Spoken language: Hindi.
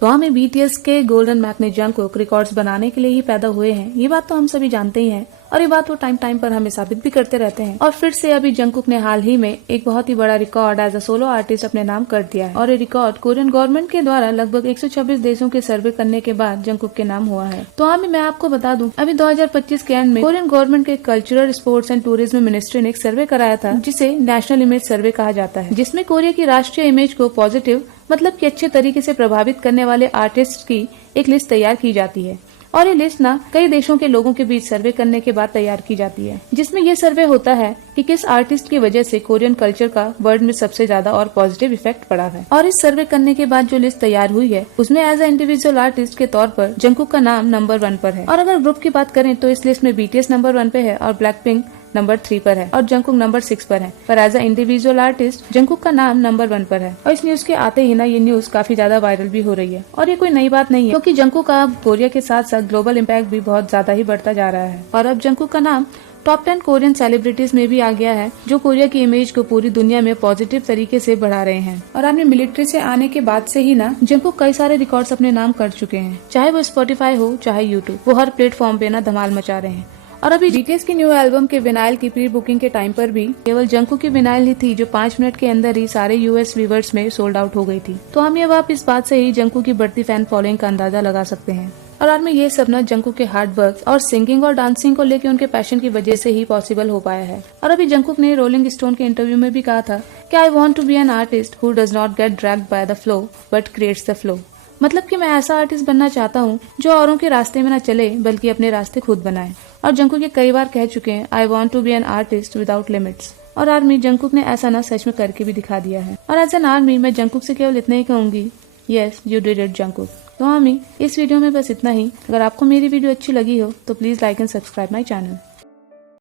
तो हमें BTS के गोल्डन मैकने जंगकुक रिकॉर्ड्स बनाने के लिए ही पैदा हुए हैं, ये बात तो हम सभी जानते ही हैं और ये बात वो टाइम पर हमें साबित भी करते रहते हैं। और फिर से अभी जंगकुक ने हाल ही में एक बहुत ही बड़ा record as a solo artist अपने नाम कर दिया है और ये रिकॉर्ड कोरियन गवर्नमेंट के द्वारा लगभग 126 देशों के सर्वे करने के बाद जंगकुक के नाम हुआ है। तो अभी मैं आपको बता दूं, अभी 2025 के एंड में कोरियन गवर्नमेंट के cultural, sports and tourism ministry ने एक सर्वे कराया था जिसे नेशनल इमेज सर्वे कहा जाता है, जिसमें कोरिया की राष्ट्रीय इमेज को पॉजिटिव मतलब कि अच्छे तरीके से प्रभावित करने वाले आर्टिस्ट की एक लिस्ट तैयार की जाती है और ये लिस्ट ना कई देशों के लोगों के बीच सर्वे करने के बाद तैयार की जाती है, जिसमें ये सर्वे होता है कि किस आर्टिस्ट की वजह से कोरियन कल्चर का वर्ल्ड में सबसे ज्यादा और पॉजिटिव इफेक्ट पड़ा है। और इस सर्वे करने के बाद जो लिस्ट तैयार हुई है उसमें एज ए इंडिविजुअल आर्टिस्ट के तौर पर जंगकुक का नाम नंबर 1 पर है। और अगर ग्रुप की बात करें तो इस लिस्ट में BTS नंबर 1 पे है और ब्लैकपिंक नंबर 3 पर है और जंगकुक नंबर 6 पर है। पर as a individual artist Jungkook का नाम नंबर 1 पर है। और इस न्यूज के आते ही ना ये न्यूज काफी ज्यादा वायरल भी हो रही है और ये कोई नई बात नहीं है, क्योंकि जंगकुक का अब कोरिया के साथ साथ ग्लोबल इम्पैक्ट भी बहुत ज्यादा ही बढ़ता जा रहा है और अब जंगकुक का नाम टॉप 10 कोरियन सेलिब्रिटीज में भी आ गया है, जो कोरिया की इमेज को पूरी दुनिया में पॉजिटिव तरीके से बढ़ा रहे हैं। और आपने मिलिट्री से आने के बाद से ही ना जंगकुक कई सारे रिकॉर्ड्स अपने नाम कर चुके हैं, चाहे वो स्पॉटिफाई हो चाहे यूट्यूब, वो हर प्लेटफॉर्म पे ना धमाल मचा रहे हैं। और अभी BTS की न्यू एल्बम के विनाइल की प्री बुकिंग के टाइम पर भी केवल जंगकुक की विनाइल ही थी जो 5 मिनट के अंदर ही सारे US व्यूवर्स में सोल्ड आउट हो गई थी। तो हम अब आप इस बात से ही जंगकुक की बढ़ती फैन फॉलोइंग का अंदाजा लगा सकते हैं। और आज में ये सब ना जंगकुक के हार्ड वर्क और सिंगिंग और डांसिंग को लेकर उनके पैशन की वजह से ही पॉसिबल हो पाया है। और अभी जंगकुक ने रोलिंग स्टोन के इंटरव्यू में भी कहा था कि I want to be an artist who does not get dragged by the flow but creates the flow. मतलब कि मैं ऐसा आर्टिस्ट बनना चाहता हूँ जो औरों के रास्ते में न चले बल्कि अपने रास्ते खुद बनाए। और जंगकुक ये कई बार कह चुके हैं I want to be an artist without limits. और आर्मी जंगकुक ने ऐसा ना सच में करके भी दिखा दिया है। और एज एन आर्मी मैं जंगकुक से केवल इतना ही कहूंगी, yes you did it Jungkook. तो आर्मी इस वीडियो में बस इतना ही। अगर आपको मेरी वीडियो अच्छी लगी हो तो please like and subscribe my channel.